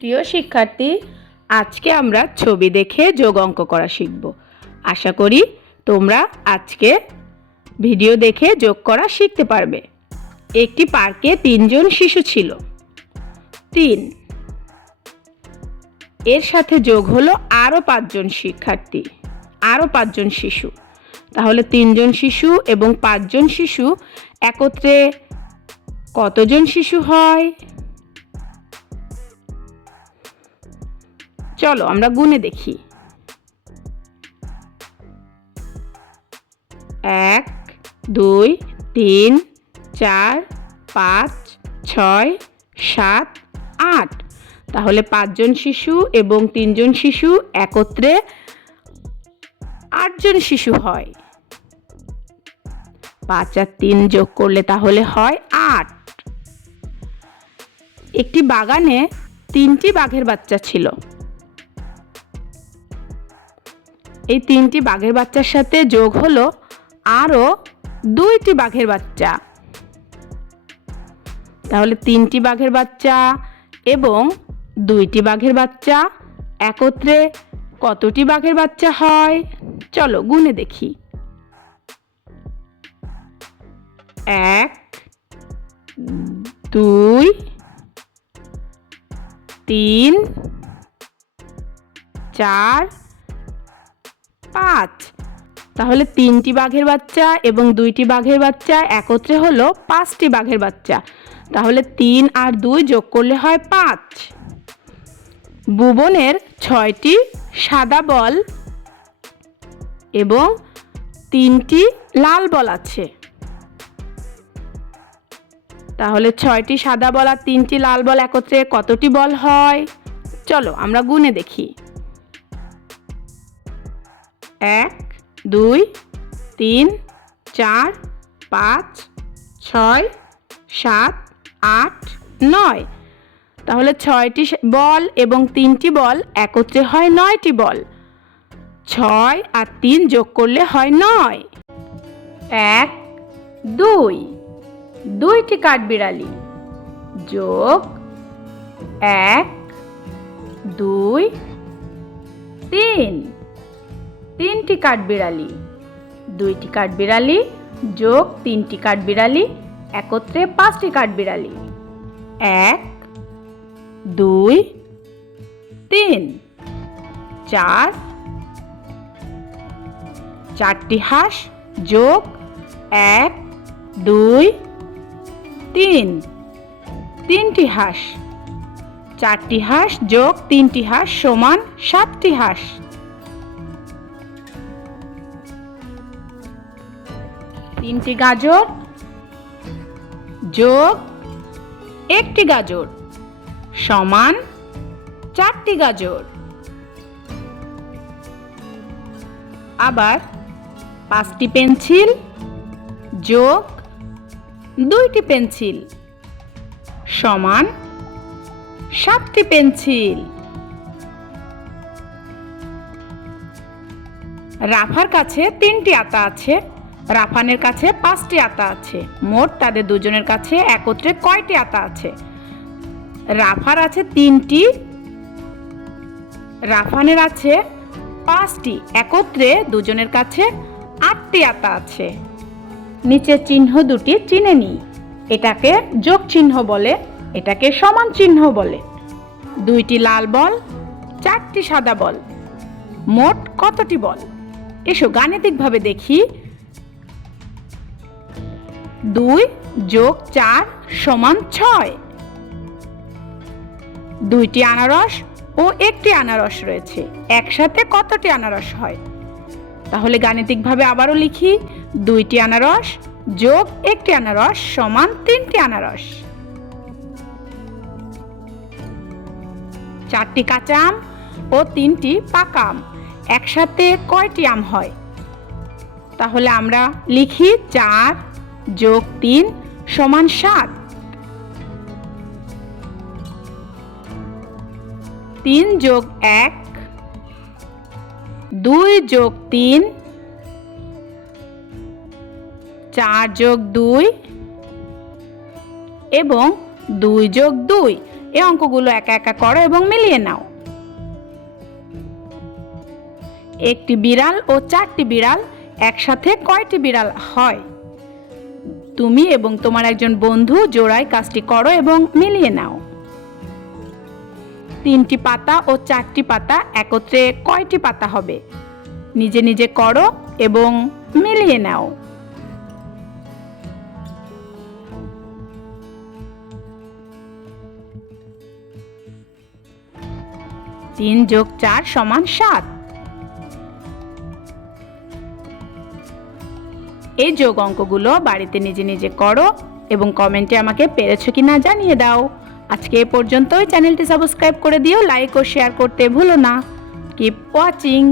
প্রিয় শিক্ষার্থী, আজকে আমরা ছবি দেখে যোগ অঙ্ক করা শিখব। আশা করি তোমরা আজকে ভিডিও দেখে যোগ করা শিখতে পারবে। একটি পার্কে তিনজন শিশু ছিল। তিন। এর সাথে যোগ হলো আরও পাঁচজন শিক্ষার্থী আরও পাঁচজন শিশু। তাহলে তিনজন শিশু এবং পাঁচজন শিশু একত্রে কতজন শিশু হয়? চলো, আমরা গুনে দেখি। এক, দুই, তিন, চার, পাঁচ, ছয়, সাত, আট। তাহলে পাঁচজন শিশু এবং তিনজন শিশু একত্রে আটজন শিশু হয়। পাঁচ আর তিন যোগ করলে তাহলে হয় আট। একটি বাগানে তিনটি বাঘের বাচ্চা ছিল। এই তিনটি বাঘের বাচ্চার সাথে যোগ হলো আরও দুইটি বাঘের বাচ্চা। তাহলে তিনটি বাঘের বাচ্চা এবং দুইটি বাঘের বাচ্চা একত্রে কতটি বাঘের বাচ্চা হয়? চলো গুনে দেখি। এক, দুই, তিন, চার পাঁচ। তাহলে তিনটি বাঘের বাচ্চা এবং দুইটি বাঘের বাচ্চা একত্রে হলো পাঁচটি বাঘের বাচ্চা। তাহলে তিন আর দুই যোগ করলে হয় পাঁচ। ভুবনের ছয়টি সাদা বল এবং তিনটি লাল বল আছে। তাহলে ছয়টি সাদা বল আর তিনটি লাল বল একত্রে কতটি বল হয়? চলো আমরা গুনে দেখি। এক, দুই, তিন, চার, পাঁচ, ছয়, সাত, আট, নয়। তাহলে ছয়টি বল এবং তিনটি বল একত্রে হয় নয়টি বল। ছয় আর তিন যোগ করলে হয় নয়। এক, দুই, দুইটি কাঠবিড়ালি যোগ এক, দুই, তিন। তিনটি কাঠবিড়ালি। দুইটি কাঠবিড়ালি যোগ তিনটি কাঠবিড়ালি, একত্রে পাঁচটি কাঠবিড়ালি। এক, দুই, তিন, চার, চারটি হাঁস যোগ এক, দুই, তিন, তিনটি হাঁস। চারটি হাঁস যোগ তিনটি হাঁস সমান সাতটি হাঁস। তিনটি গাজর, যোগ একটি গাজর, সমান চারটি গাজর। আবার পাঁচটি পেন্সিল, যোগ দুইটি পেন্সিল, সমান সাতটি পেন্সিল। রাফার কাছে তিনটি আতা আছে। রাফানের কাছে পাঁচটি আতা আছে। মোট তাদের দুজনের কাছে একত্রে কয়টি আতা আছে? রাফার আছে তিনটি, রাফানের আছে পাঁচটি, একত্রে দুজনের কাছে আটটি আতা আছে। নিচের চিহ্ন দুটি চিনে নিই। এটাকে যোগ চিহ্ন বলে, এটাকে সমান চিহ্ন বলে। দুইটি লাল বল, চারটি সাদা বল। মোট কতটি বল? এসো গাণিতিকভাবে দেখি। দুই যোগ চার সমান ছয়। দুইটি আনারস ও একটি আনারস রয়েছে। একসাথে কতটি আনারস হয়? তাহলে গাণিতিকভাবে আবারও লিখি, দুইটি আনারস যোগ একটি আনারস সমান তিনটি আনারস। চারটি কাঁচা আম ও তিনটি পাকা আম। একসাথে কয়টি আম হয়? তাহলে আমরা লিখি চার যোগ তিন সমান সাত। তিন যোগ এক, দুই যোগ তিন, চার যোগ দুই, এবং দুই যোগ দুই। এই অঙ্কগুলো একা একা করো এবং মিলিয়ে নাও। একটি বিড়াল ও চারটি বিড়াল একসাথে কয়টি বিড়াল হয়? তুমি এবং তোমার একজন বন্ধু জোড়ায় কাজটি করো এবং মিলিয়ে নাও। তিনটি পাতা ও চারটি পাতা একত্রে কয়টি পাতা হবে? নিজে নিজে করো এবং মিলিয়ে নাও। তিন যোগ চার সমান সাত। এই যোগ অঙ্কগুলো বাড়িতে নিজে নিজে করো এবং কমেন্টে আমাকে পেরেছ কি না জানিয়ে দাও। আজকে এ পর্যন্তই। চ্যানেলটি সাবস্ক্রাইব করে দিও, লাইক ও শেয়ার করতে ভুলো না। Keep watching